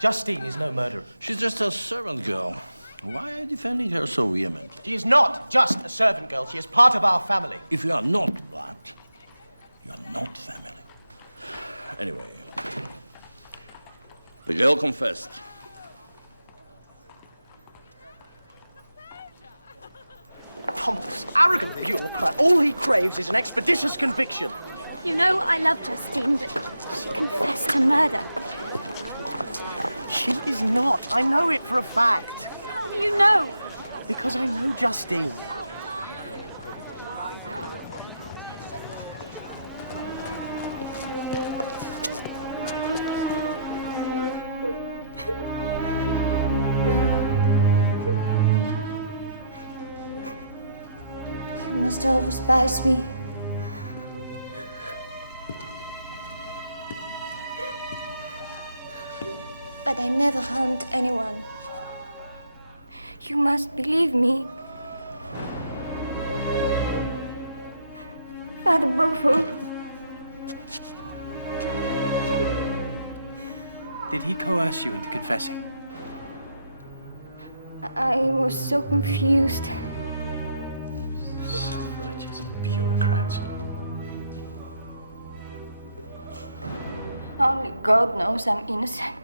Justine is no murderer. She's just a servant girl. Why are you defending her so vehemently? She is not just a servant girl. She is part of our family. If you are not family. Anyway, the girl confessed. All he claims is an expeditious conviction. Believe me. Did he coerce you into confessing? I was so confused. Only God knows I'm innocent.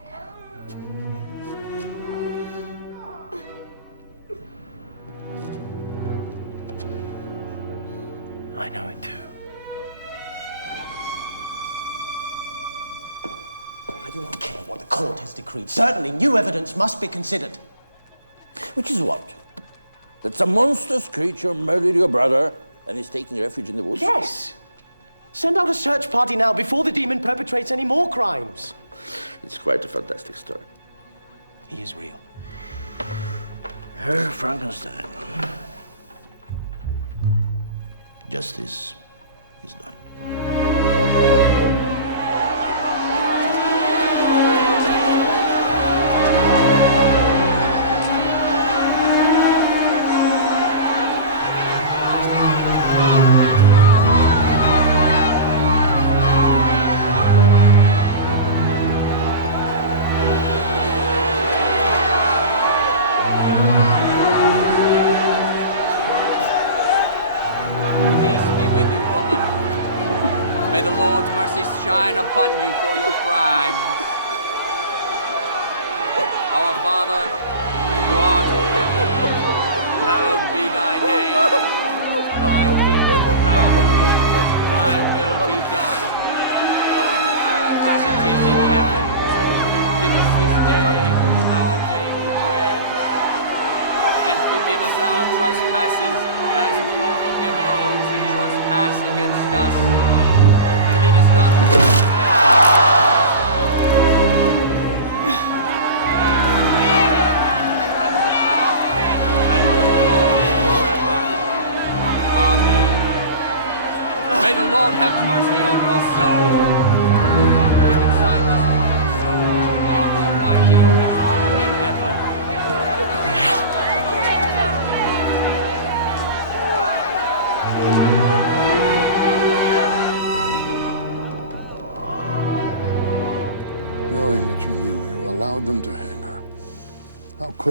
Certainly, new evidence must be considered. Which is what? That some monstrous creature murdered your brother and is taking refuge in the woods? Yes. Send out a search party now before the demon perpetrates any more crimes. It's quite a fantastic story. He is real. Her father said, justice is done.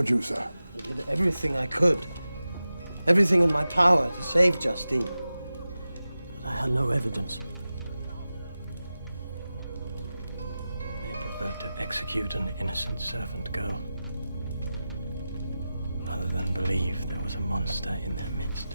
told you so. Everything I could. Everything in my power to save Justine. I have no evidence. Execute an innocent servant girl. Rather than believe there is a monster in their midst.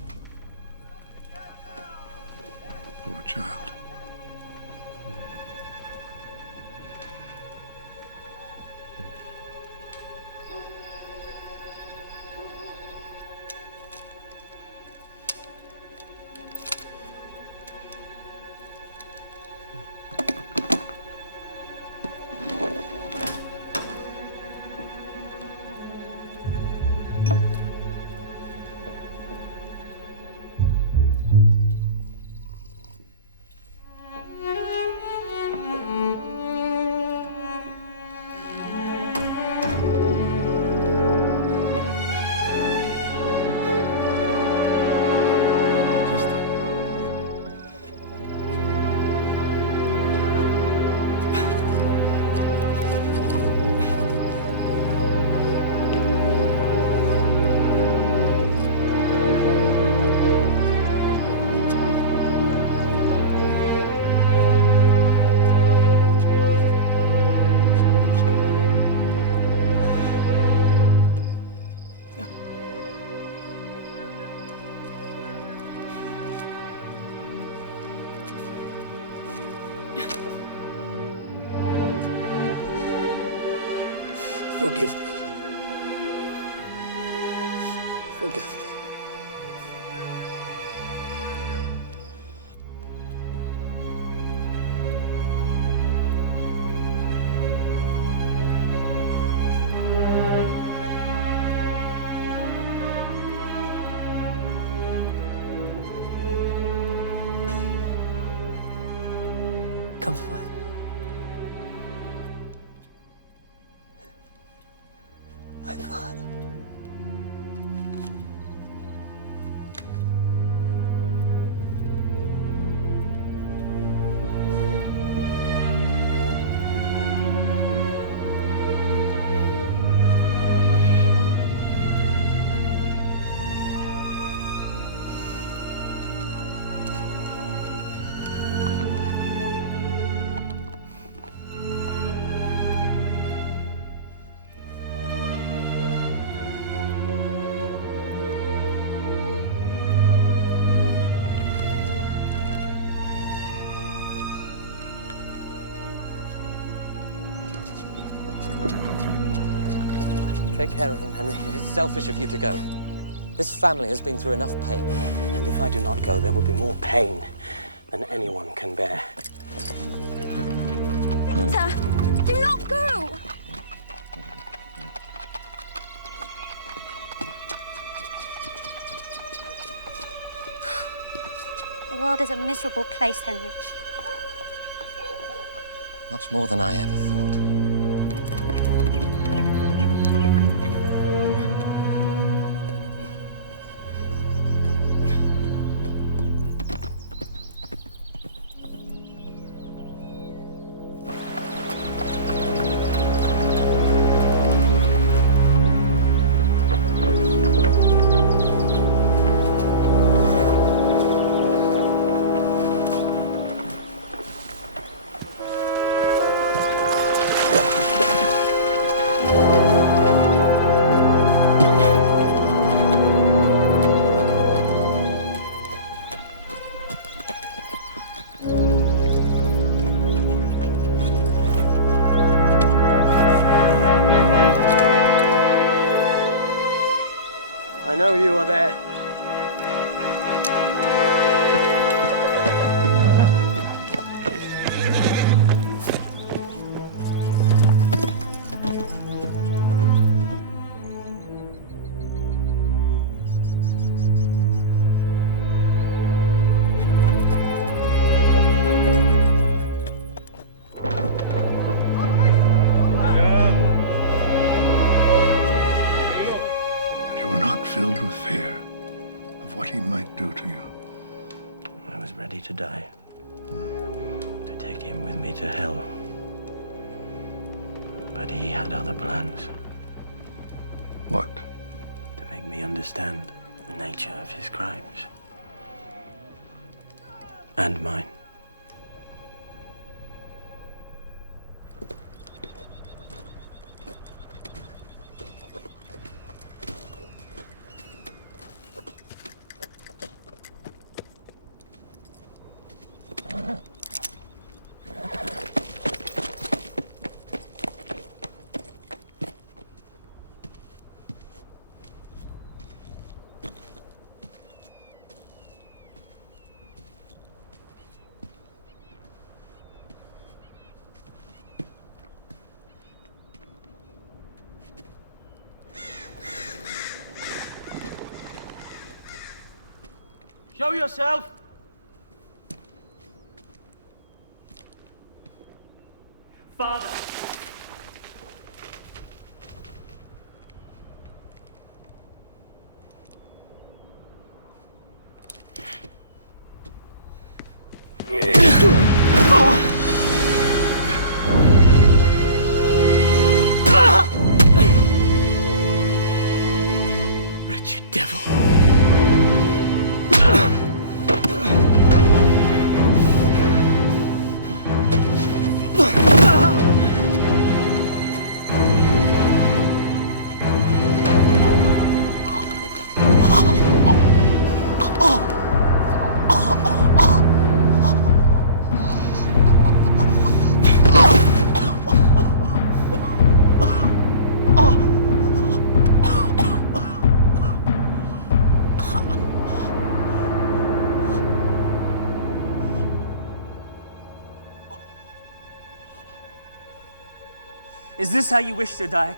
Is this how you wish to die?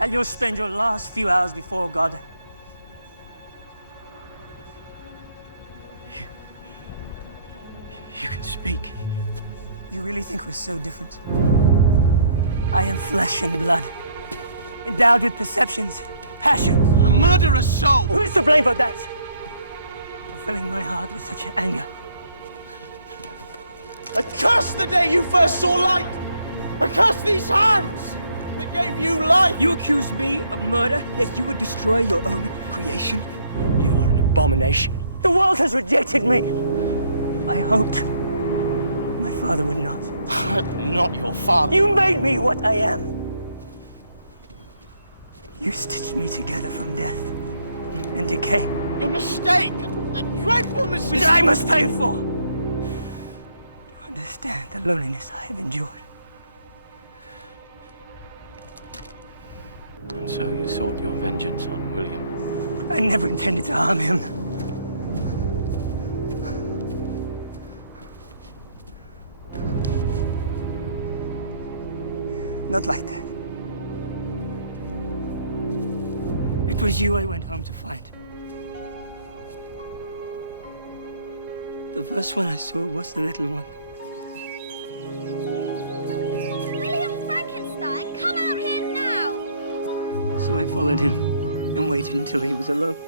And you'll spend your last few hours before God? You can speak. I really thought it was so different. I am flesh and blood. Endowed with perceptions, passions. Murderous soul! Who's to blame for that? Filling my heart with such anger. Just the day you first saw light! Across these hands! You gave me life! You accuse me of murder, history, destroying the world of creation. Abomination. The world was rejecting me. I wrote you. You made me what I am. You stitched me together from death and decay. A mistake! Unfaithfulness! I was faithful. Understand the loneliness I endured. So you sought your vengeance on William. I never intended to harm him. Not like that. It was you I went home to find. The first one I saw was the little one. So I followed him and waited until he was alone.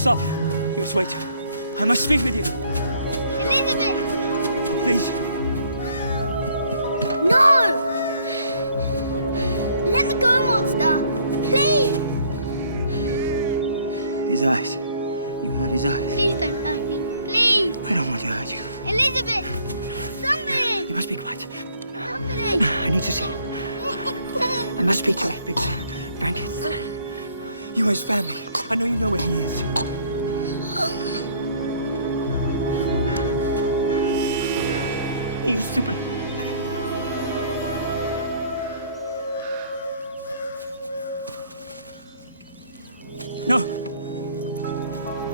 So, I waited. I must speak with you. His eyes. His eyes. Must be quiet. I need to see. I must speak to you. You was family. I don't know what it is. No.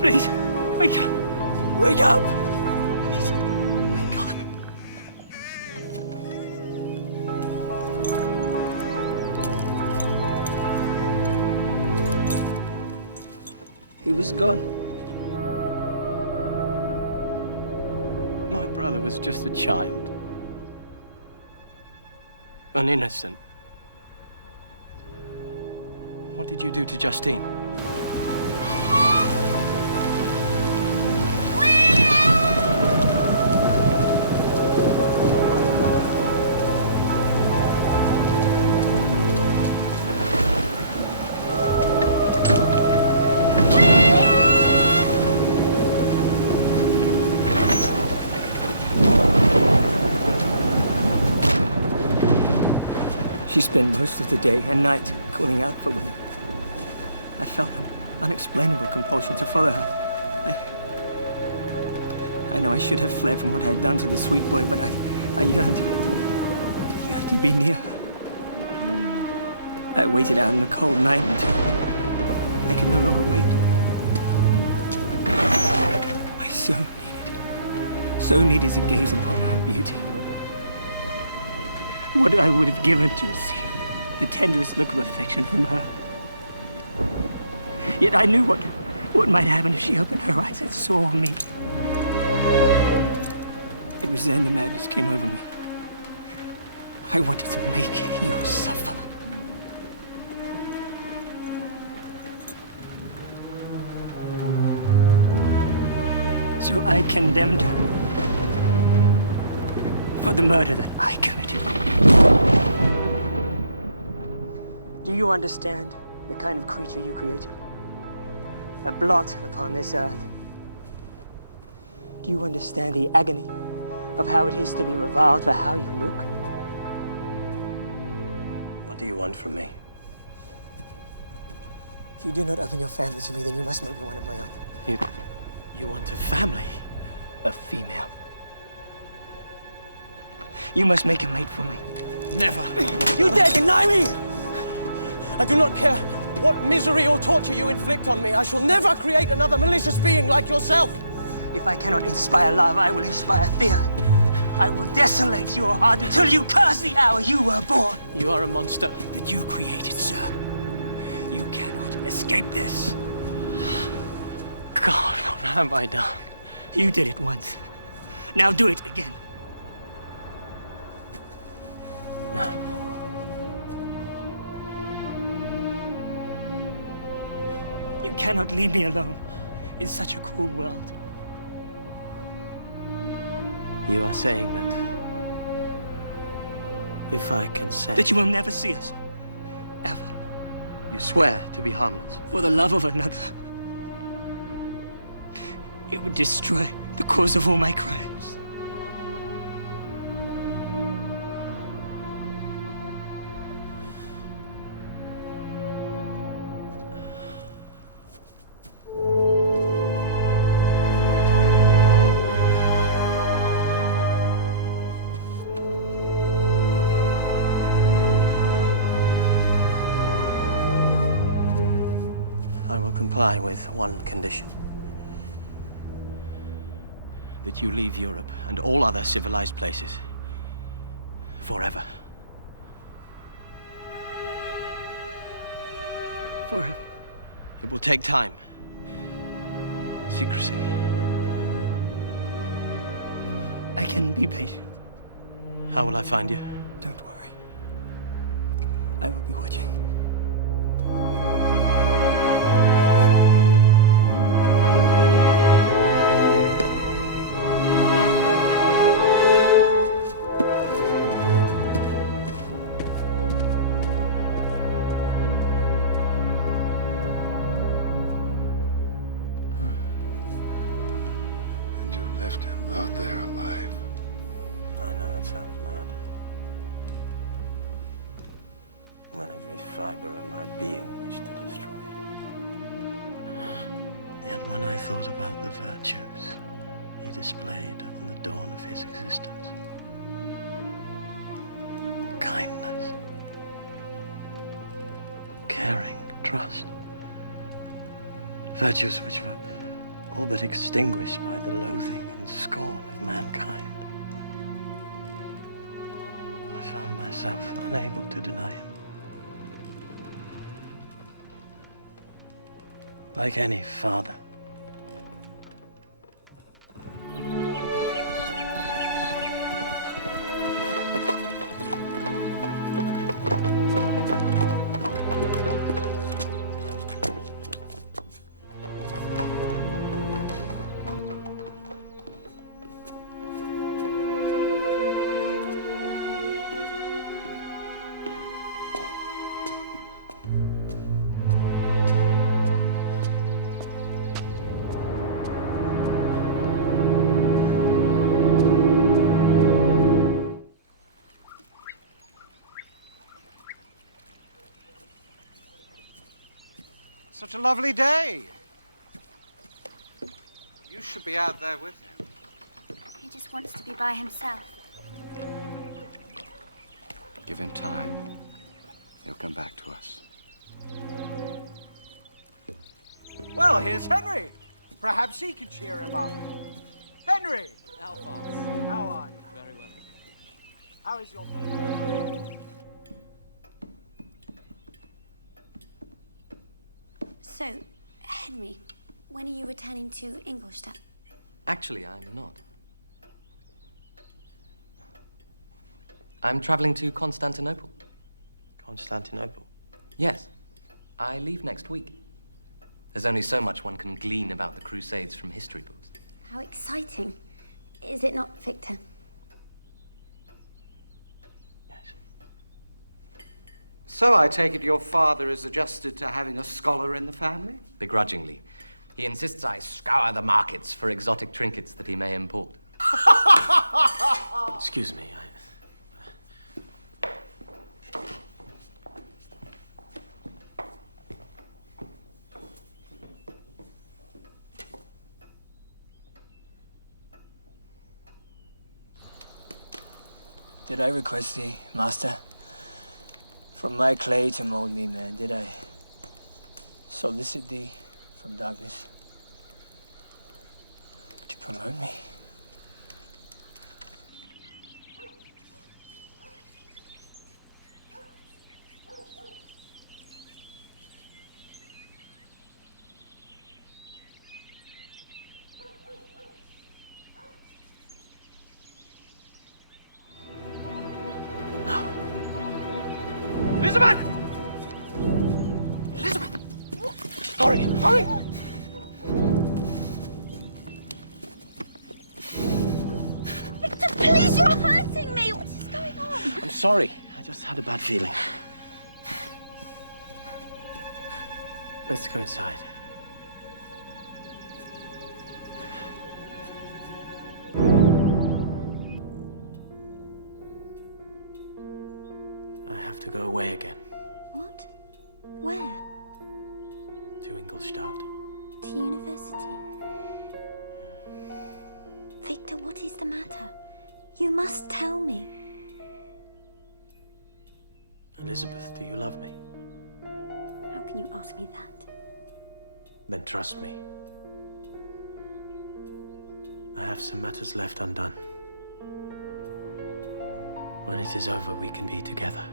Please, wake up. Wake up. He was gone. My brother was just a child. An innocent. What did you do to Justine? She spent most of the day and night calling out for me. Inexplainable compulsion for her. I should have fled from my mountains. I was there in the cold night. So many as it is in my mountain. What I would have given to see the tender sweet affection from you. Yet I knew what might happen if you saw me. It was the enemy who was killing me. I wanted to make you suffer. So I kidnapped you. For the murder, I kept you. Do you understand what kind of creature you created? Blood upon this earth. Do you understand the agony of hunting still power to harm? What do you want from me? If you do not have any fantasy for the rest of your life, You must make it wait for me. Never. You dare deny this? I do not care what misery or torture you inflict on me. I shall never create another malicious being like yourself. I cannot dispel my mind with this much fear. I will desolate your heart until you curse the hour you were born. You are a monster. You created, sir. You cannot escape this. Come on, I'm right now. You did it once. Now do it again. You cannot leave me alone. It's such a cool world. You are saying if I can say that you will never see us. Ever. Swear to be harmless. For the love of another. You will destroy the cause of all my crimes. I will comply with one condition. That you leave Europe and all other civilized places. Forever. It will take time. Secrecy. I can be patient. How will I find you? Don't worry. I will be watching. Virtues which all but extinguish my loathing and scorn of mankind. I find myself unable to deny it. Like any father. Such a lovely day. You should be out there with He just wants to be by himself. Give him time. He'll come back to us. Well, here's Henry. Perhaps he can cheer you up. Henry! How are you? Very well. How is your... So, Henry, when are you returning to Ingolstadt? Actually, I'm not. I'm traveling to Constantinople. Constantinople. Yes, I leave next week. There's only so much one can glean about the Crusades from history books. How exciting. Is it not, Victor? So I take it your father is adjusted to having a scholar in the family? Begrudgingly. He insists I scour the markets for exotic trinkets that he may import. Excuse me. see, Master. From my clay to mold me, man, did I solicit thee from darkness to promote me? I'm sorry. I just had a bad feeling. Let's go inside. I have to go away again. Where? To Ingolstadt. To university? Victor, what is the matter? You must tell me. Elizabeth, do you love me? How can you ask me that? Then trust me. I have some matters left undone. When it is over, we can be together.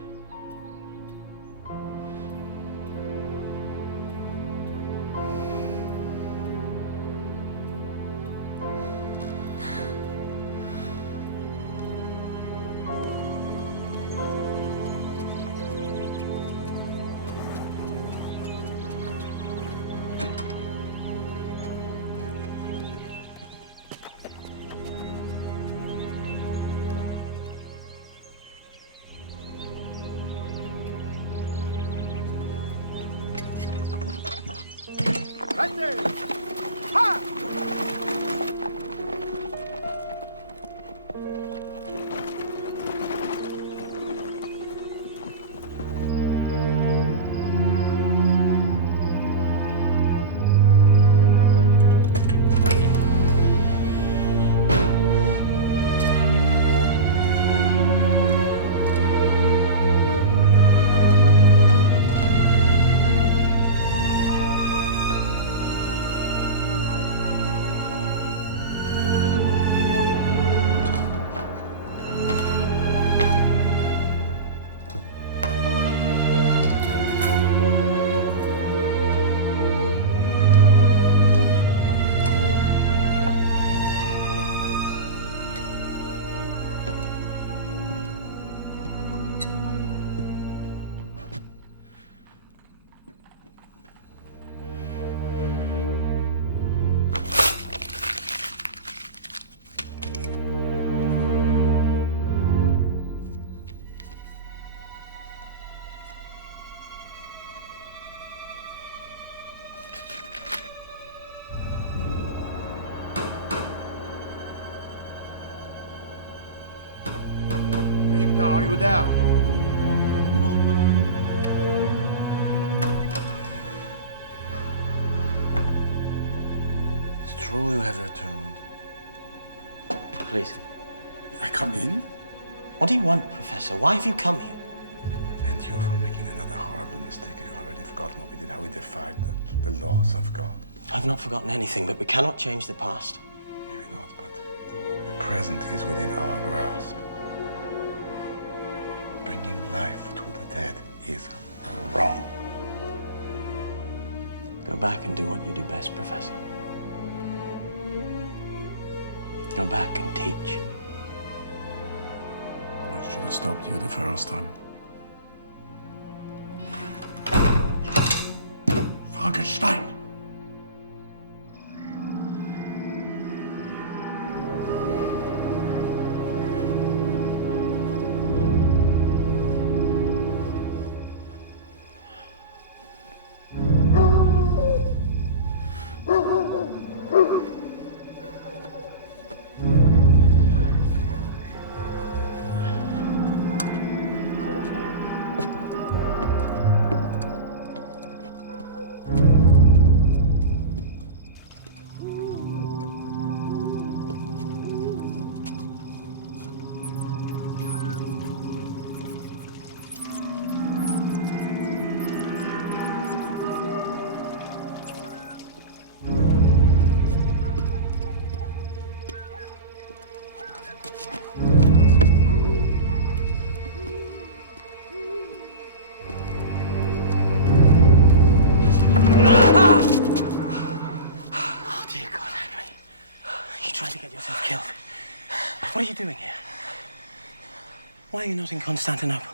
in Constantinople.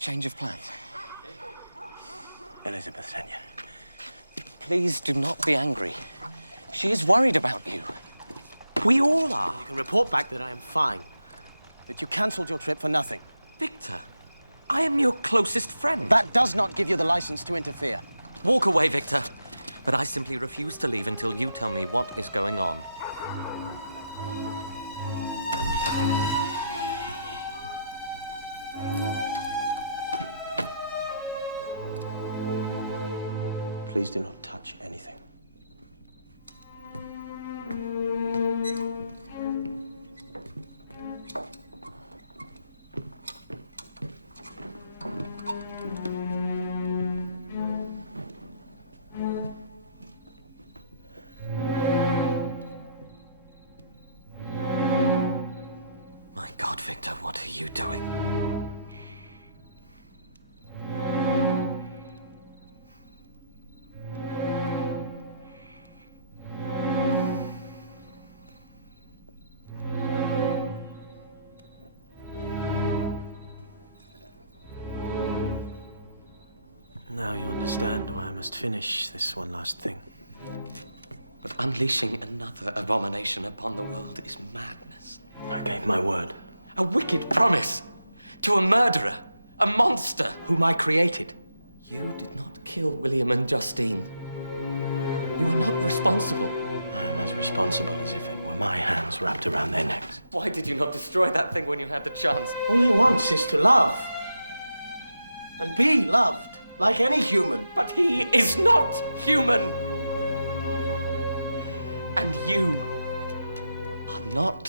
Change of plans. Elizabeth, Senor. Please do not be angry. She is worried about you. We all are. Report back that I'm fine. That you cancelled your trip for nothing. Victor, I am your closest friend. That does not give you the license to interfere. Walk away, Victor. But I simply refuse to leave until you tell me what is going on. Please do not touch anything. My God, Victor, what are you doing? Now I understand why I must finish this one last thing. Unleashing another abomination upon the world is madness. I gave my word. A wicked promise to a murderer, a monster whom I created. You did not kill William and Justine. You are responsible. I was responsible as if it were my hands wrapped around their necks. Why did you not destroy that thing when you had the chance? All he wants is to love. And be loved, like any human. But he is not human. And you are not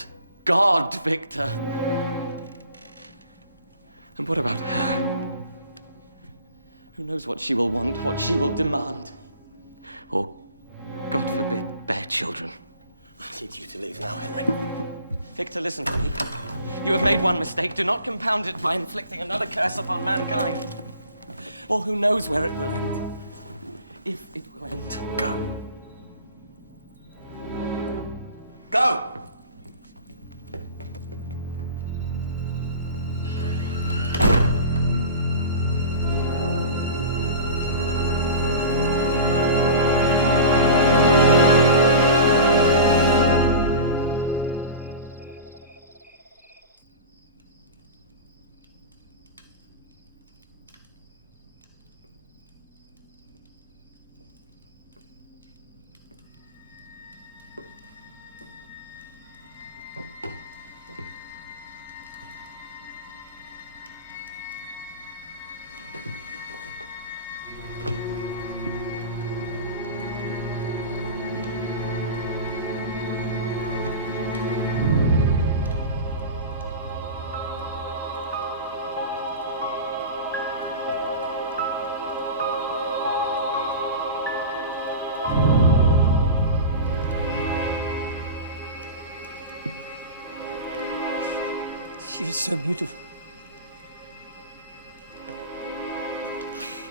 God, Victor. And what about her? Who knows what she will want, what she will demand? Or, God forbid, bear children. I want you to live now. Victor, listen. You have made one mistake. Do not compound it by inflicting another curse upon mankind. Or who knows where it will go. If it were to go. Go! She was so beautiful.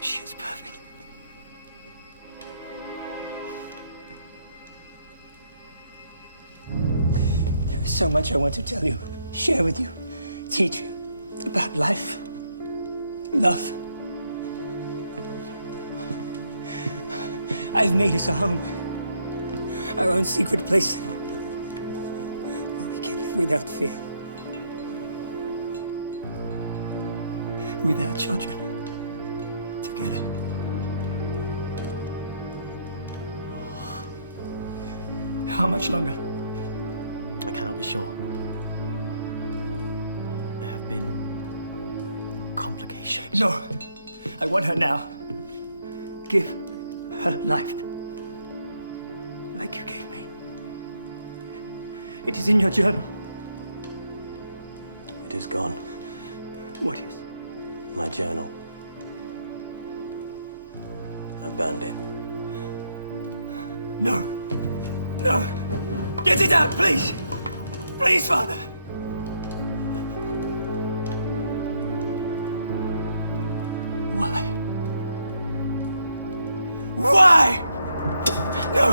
She was perfect. There was so much I wanted to tell you, share with you, teach you about life, love. I have made us your own secret place. We can break free. We have children together. How much longer? I cannot be sure. There have been complications. No, I want her now. Give her life. Like you gave me. It is in your job. It is gone. My journal. Abandoned. No. No. Get it out, please. Please, Father. Why? Why? No.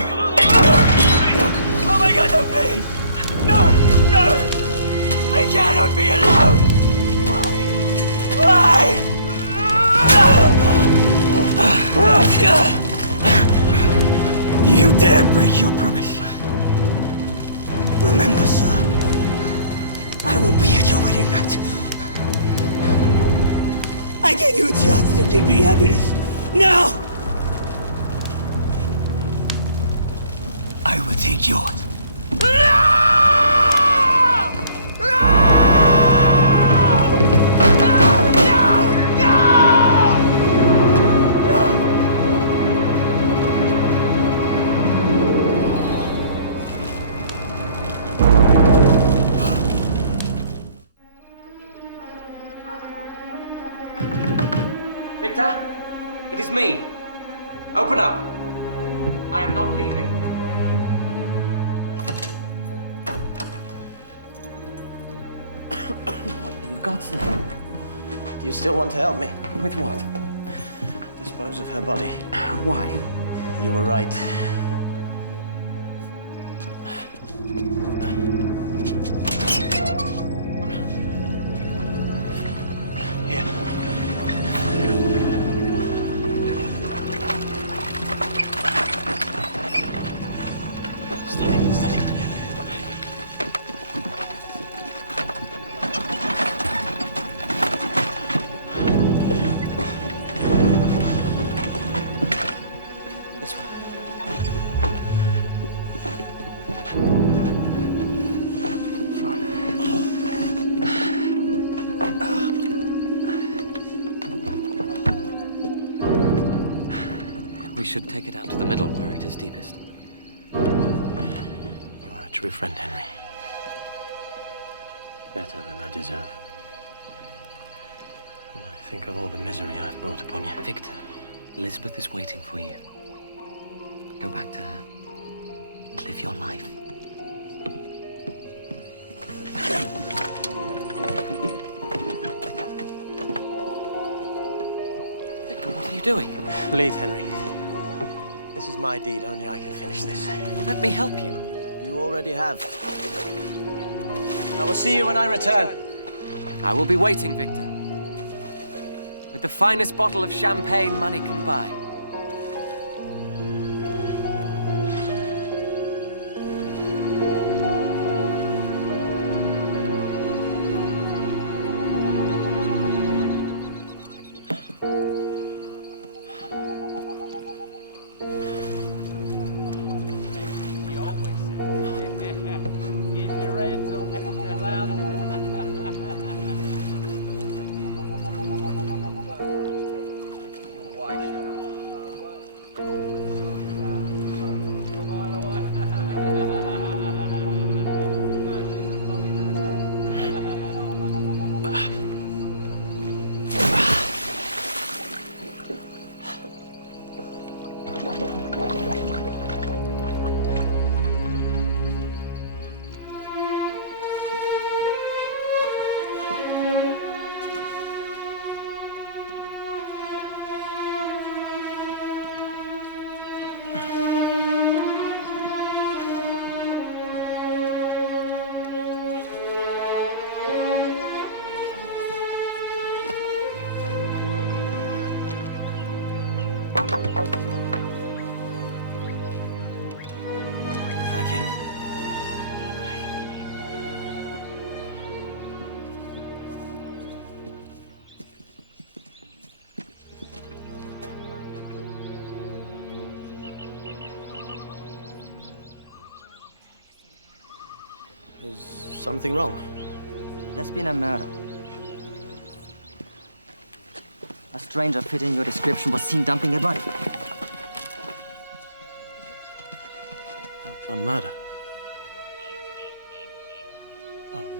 stranger fitting your description was seen dumping the body.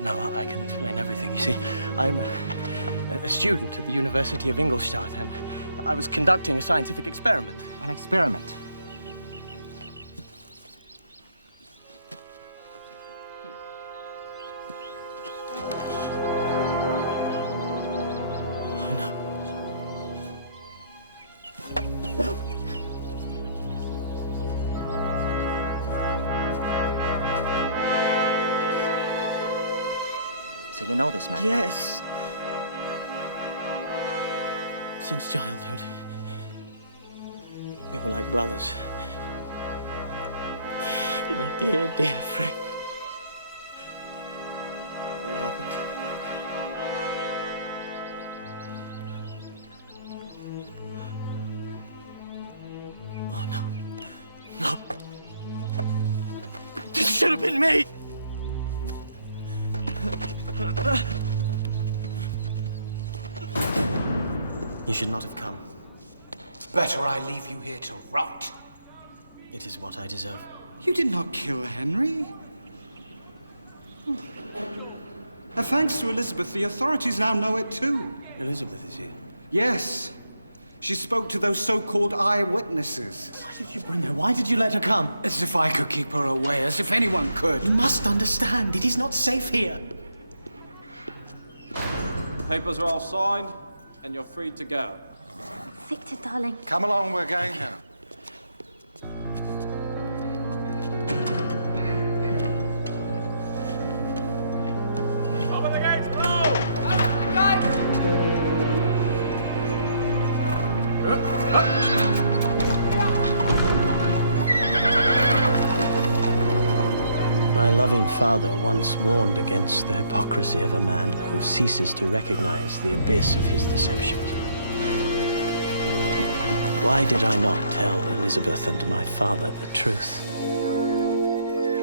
No one I can remember everything you said. I'm a student at the University of Ingolstadt. I was conducting a scientific experiment. Better I leave you here to rot. It is what I deserve. You did not kill Henry. But thanks to Elizabeth, the authorities now know it too. Elizabeth is here. Yes. She spoke to those so-called eyewitnesses. Why did you let her come? As if I could keep her away, as if anyone could. You must understand, it is not safe here. Papers are all signed, and you're free to go. Victor, darling. Come along, we're going then. Open the gates, blow!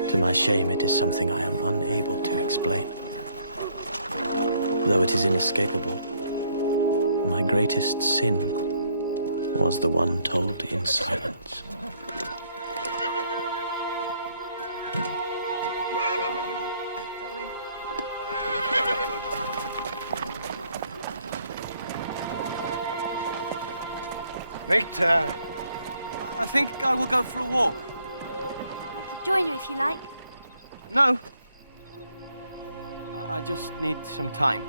To my shame, it is something I am unable to explain. Though it is inescapable, my greatest sin was the one told in silence. Think about it for a moment. Join if you like. No. I just need some time.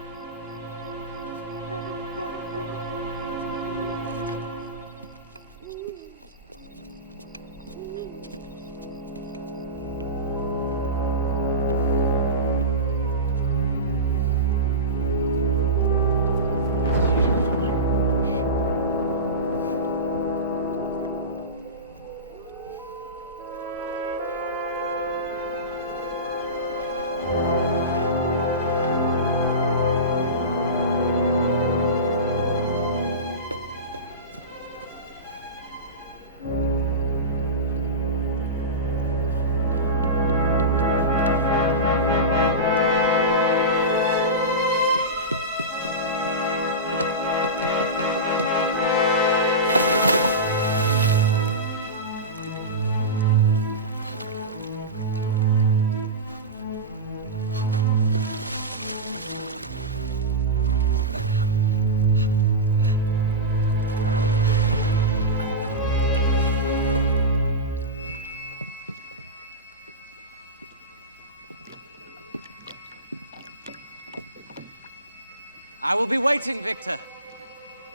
I will be waiting, Victor,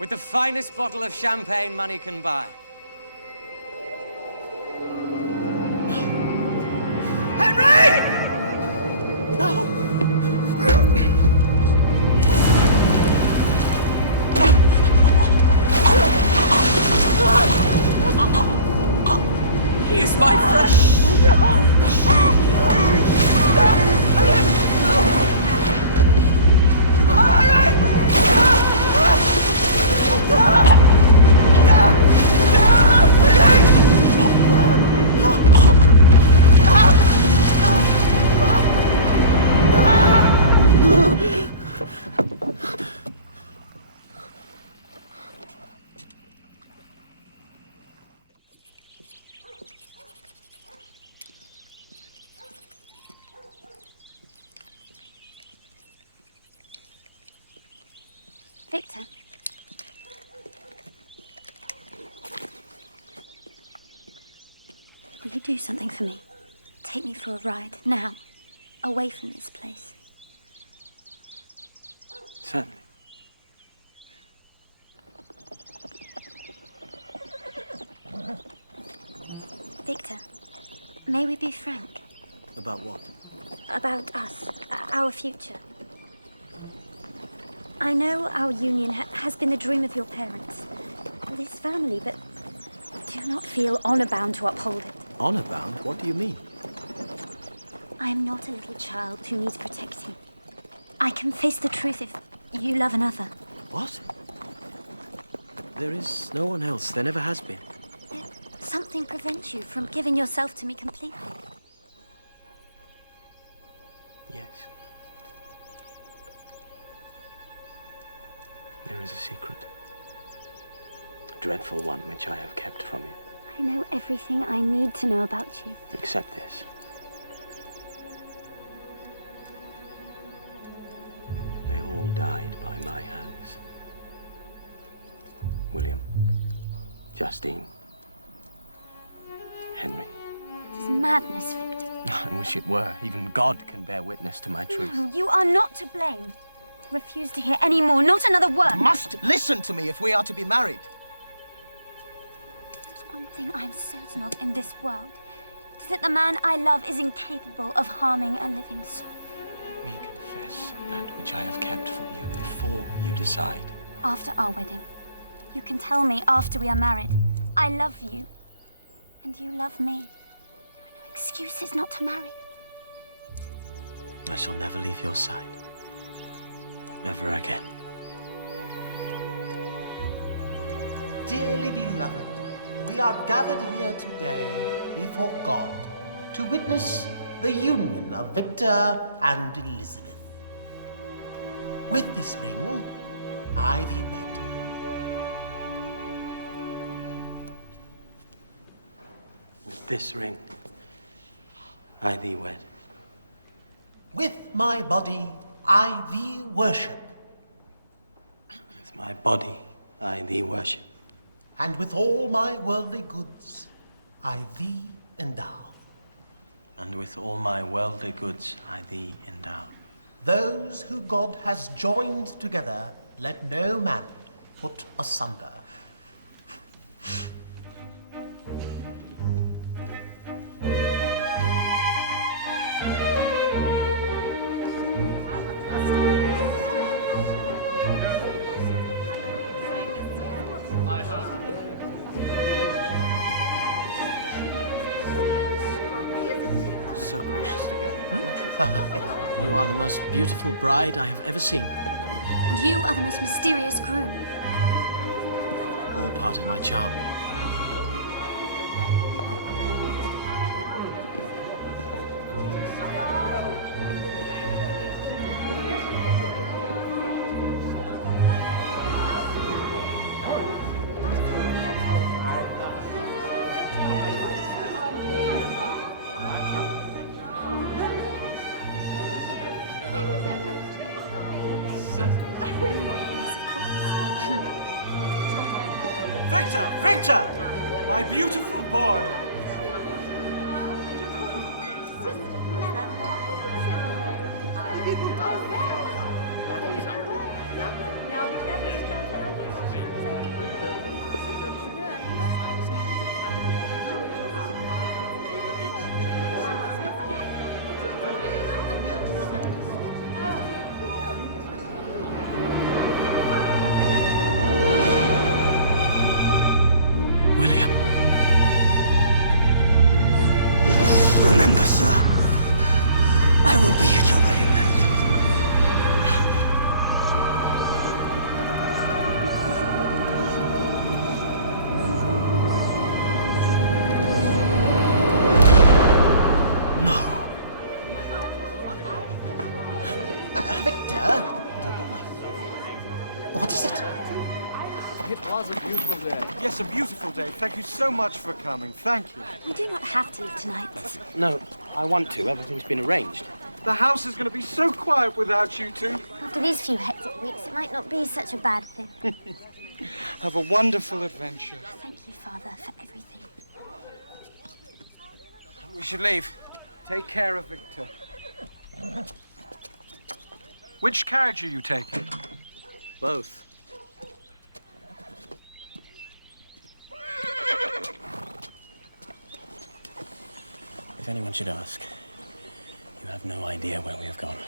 with the finest bottle of champagne money can buy. Victor, something for me. Take me for a ride, now, away from this place. Sam. Victor, may we be frank? About what? About us, our future. I know our union has been a dream of your parents, of this family, but do you not feel honor-bound to uphold it? Honor-bound? What do you mean? I'm not a little child who needs protecting. I can face the truth if you love another. What? There is no one else. There never has been. Something prevents you from giving yourself to me completely. There is a secret. A dreadful one which I have kept from you. I know everything I need to know about you. Except this. Justine. It's madness, Victor. I wish it were. Even God can bear witness to my truth. You are not to blame. Refuse to hear any more, not another word. You must listen to me if we are to be married. I am certain in this world is that the man I love is incapable of harming another soul. Which I have kept from you. You decide. After our wedding, you can tell me after we are married, I love you, and you love me. Excuses not to marry. I shall never leave your side. Never again. Dearly beloved, we are gathered here today before God to witness the union of Victor and Elizabeth. With this ring, I With this ring, I thee wed. with my body, I thee worship, With my body, I thee worship. and with all my worldly goods, I thee endow. And with all my worldly goods, I thee endow. Those who God has joined together, let no man put asunder. Most beautiful bride I have ever seen. You are the most mysterious groom. Victor! What a beautiful boy! It was a beautiful day. It's a beautiful day. Thank you so much for coming. Thank you. You don't have to tonight. No, I want to. Everything's been arranged. The house is going to be so quiet without you two. It is too hectic. This might not be such a bad thing. Have a wonderful adventure. should leave. Take care of Victor. Which carriage are you taking? Both. I think we should ask. I have no idea where we're going.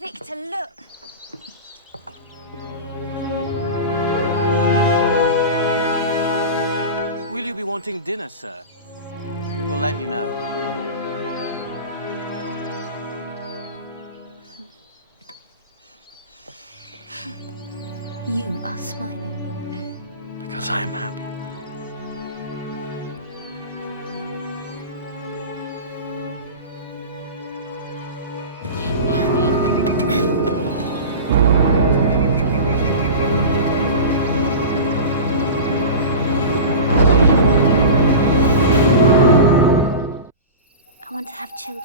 Victor, look. Will you be wanting dinner, sir? Because I'm I want to have children.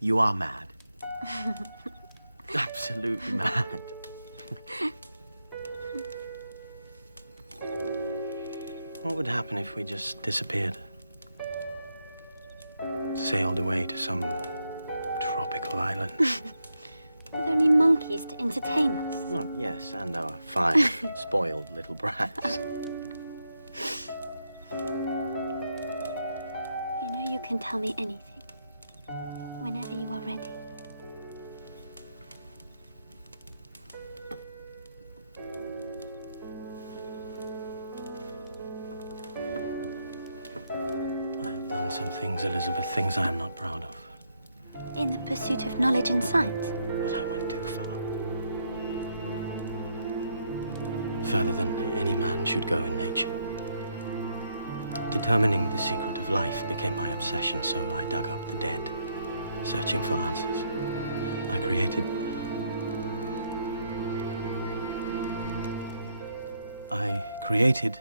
You are mad. Absolute mad. What would happen if we just disappeared? Sailed away to some tropical island? Only monkeys to entertain us. Yes, and our 5 spoiled little brats. You can tell me anything. Whenever you are ready. Some things, Elizabeth, things I'm not proud of. In the pursuit of knowledge and science. Further than any man should go in nature. Determining the secret of life became my obsession, so I dug up the dead, searching for answers. I created. I created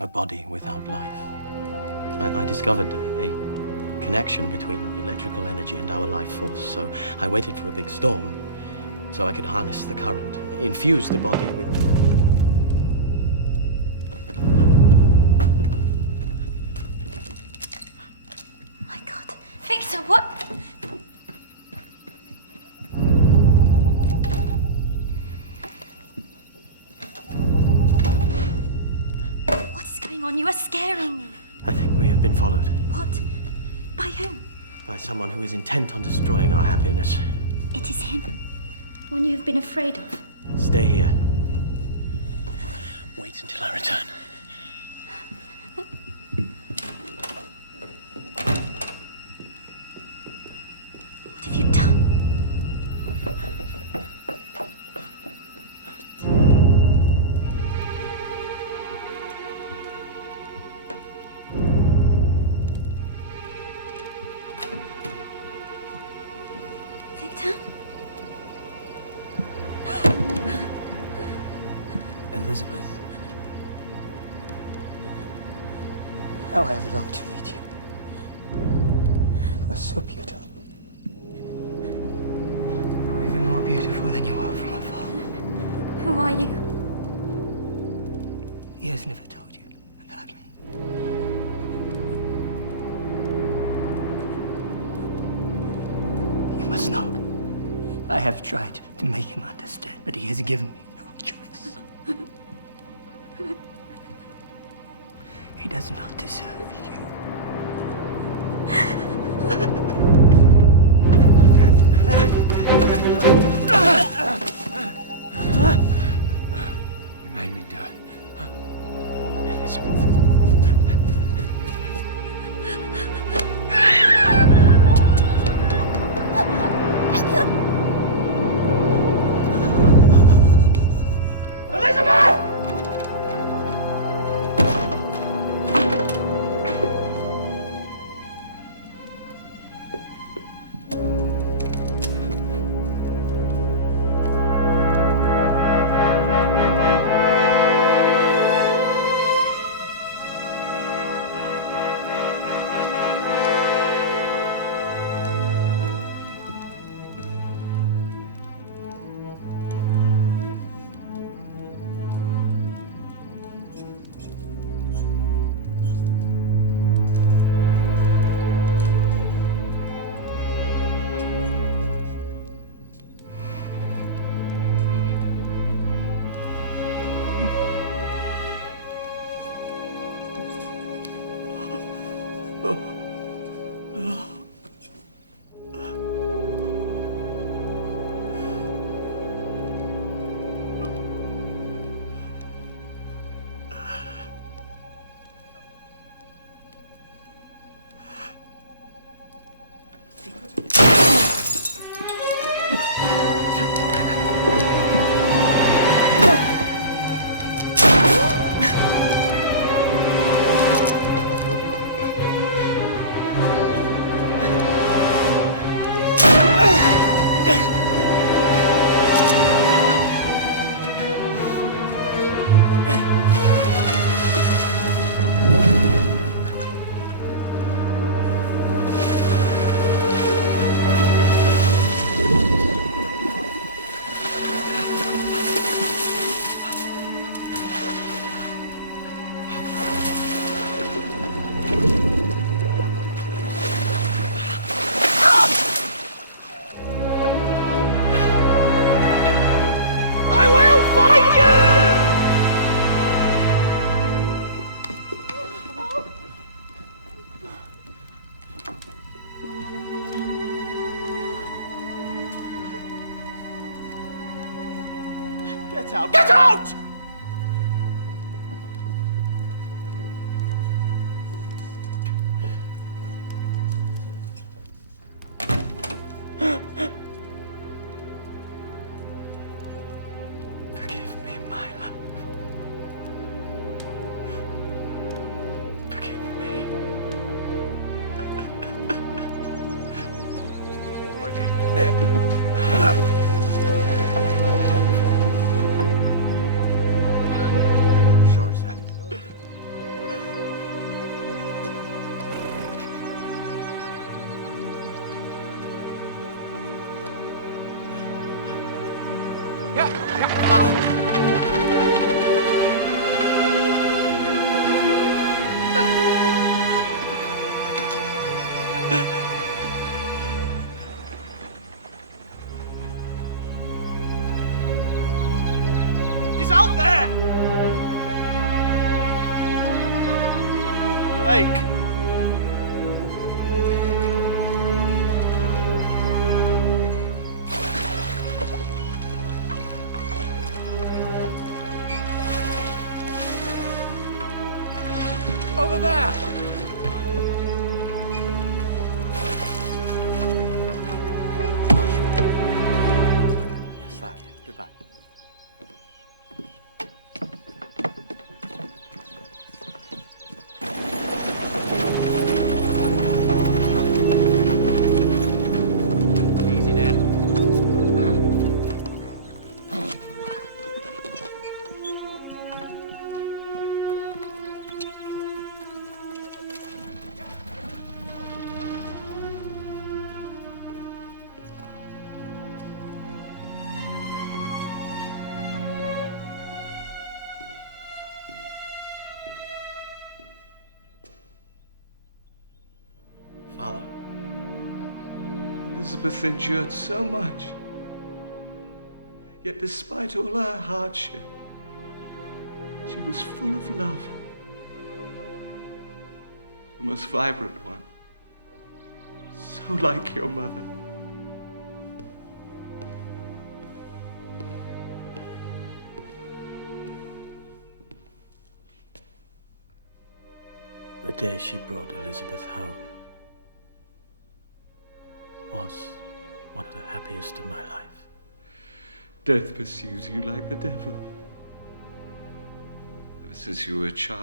a body without life. And I discovered a connection between electrical energy and our life force, so I waited for a big storm, so I could harness the current and infuse the body. Victor, what? What's going on? You are scary. We've been followed. What day she brought Elizabeth home was one of the happiest of my life. Death pursues you like the devil. Since you were a child,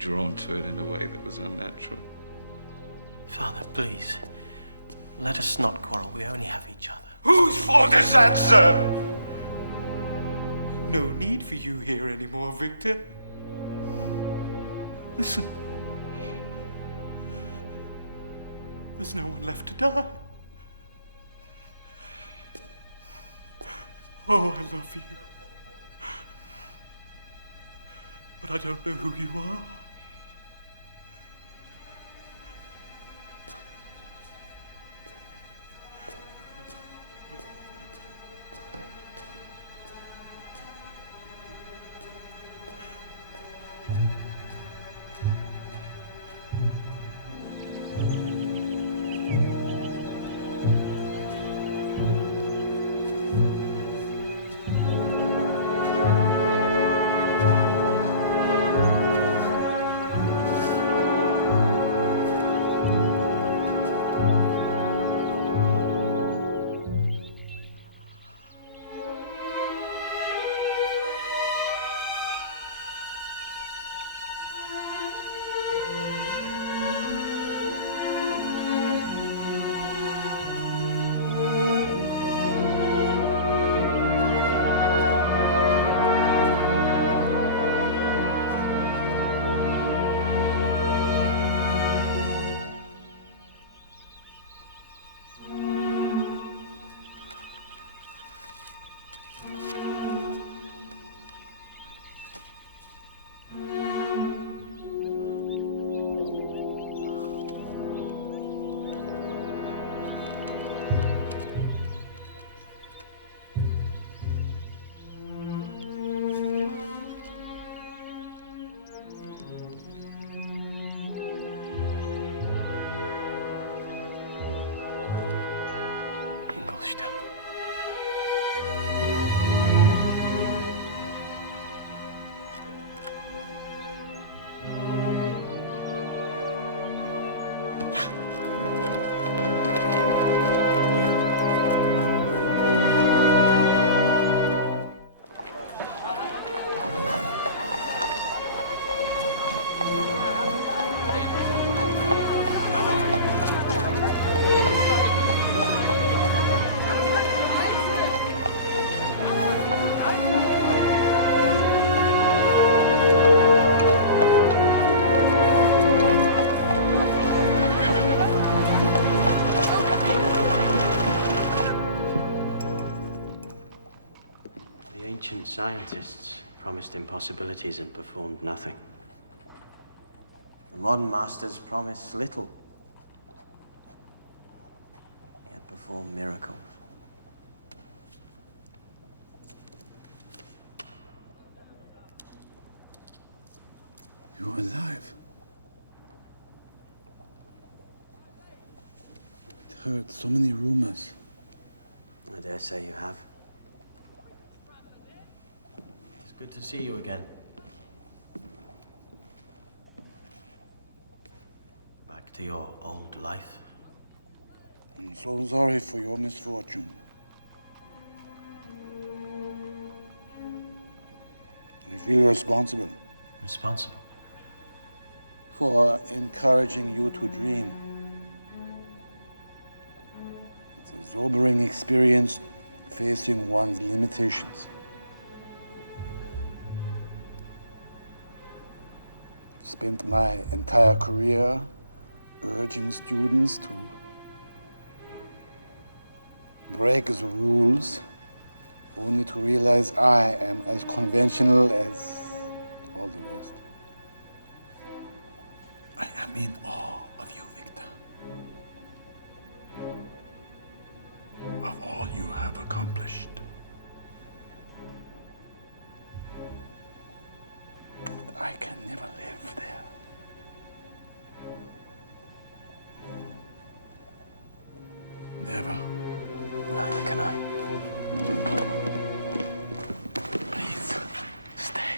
you were drawn to it in a way that was unnatural. Father, please, let us not quarrel. We only have each other. Whose fault is that, sir? No need for you here anymore, Victor. Listen. There's no one left to die. Oh, Buffy. I don't know who you are. The ancient scientists promised impossibilities and performed nothing. The modern masters promise little, perform miracles. You're alive. I've heard so many rumors. I dare say you have. It's good to see you again. Back to your old life. I'm so sorry for your misfortune. I feel responsible Responsible. for encouraging you to dream. It's a sobering experience facing one's limitations. I spent my entire career urging students to break the rules, only to realize I am as conventional as organized. I need more of you, Victor. Of all you have accomplished. I can never live there. Stay.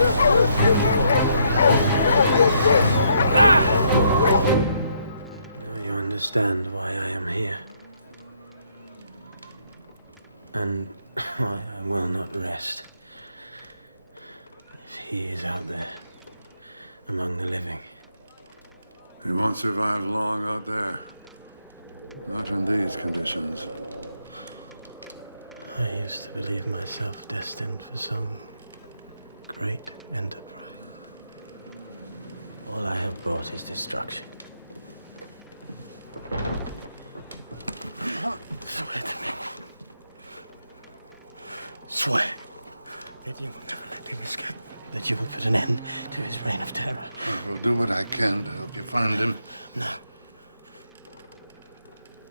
You understand why I am here, and why I will not rest. He is out there, among the living. You won't survive long out there. Not in these conditions. I used to believe myself destined for some great enterprise. All I have brought is destruction. Swear that you will put an end to his reign of terror. I'll do what I can to find him.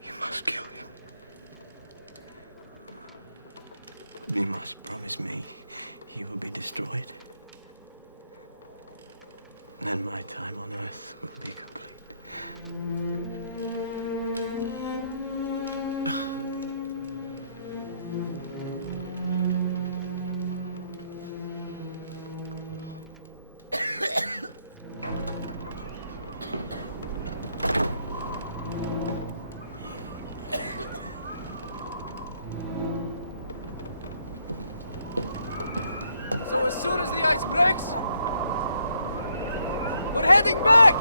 You must kill him. You must please me. He will be destroyed. Then my time on earth will be As soon as the ice breaks, we're heading back!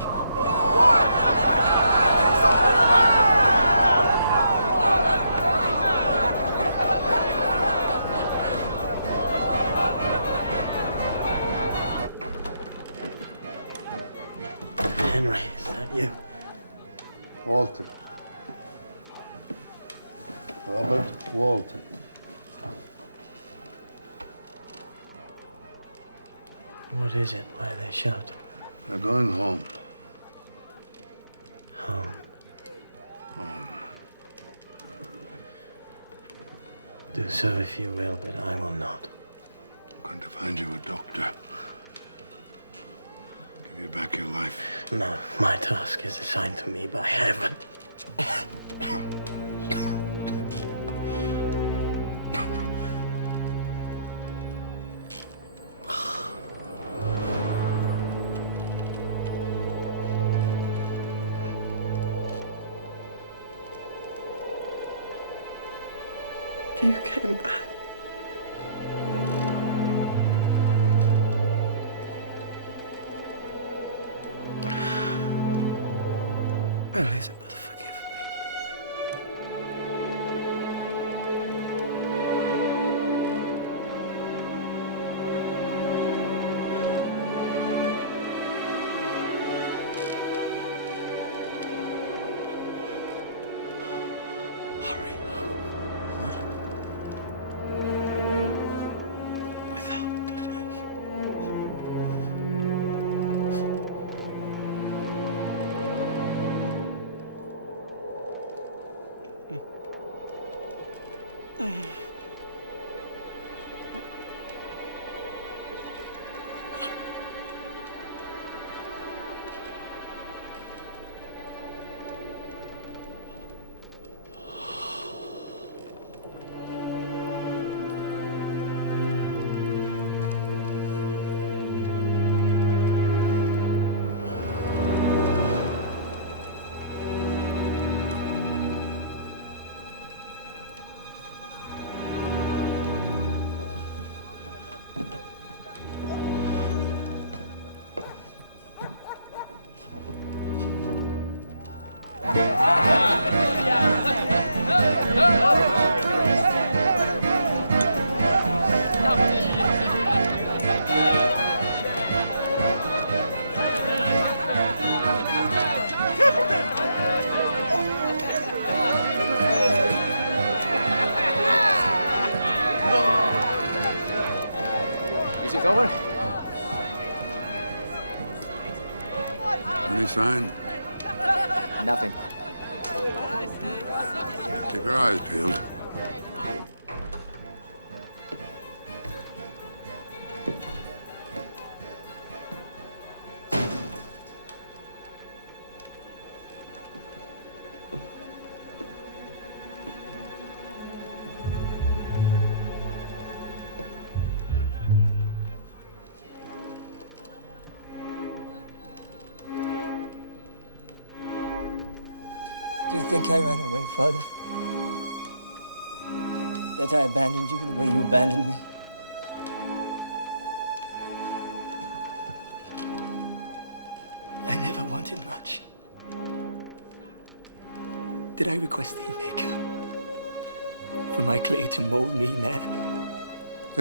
Walter. Robert Walter. What is it? Why they shout? We're going home. Do so if you will, but I will not. I'm going to find you a doctor. Give you back your life. No, my task is assigned to me by heaven. Please,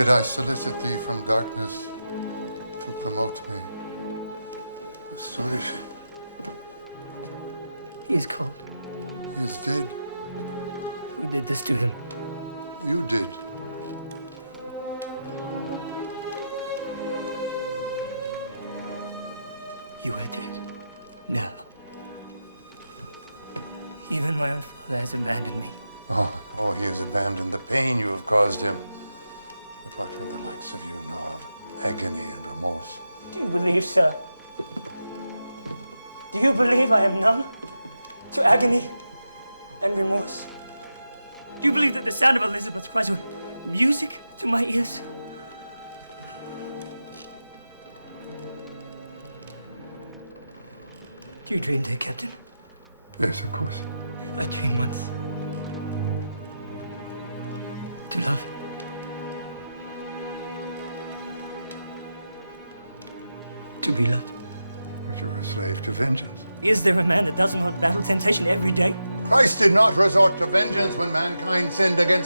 did I solicit thee from darkness to promote me? Solution. He's cold. He's dead. Who did this to him? You did. You are dead. Now. Even when there's abandoned me. Oh, he has abandoned the pain you have caused him. But not the loss of your agony and remorse. Do you believe so? Do you believe I am numb to agony and remorse? Do you believe that the sound of Elizabeth's present music to my ears? Do you dream, dear Captain? Yes, of course. I dream once. To love. To be loved. You're a slave to vengeance. Is there a man that does not battle temptation every day? Christ did not resort to vengeance when mankind sinned against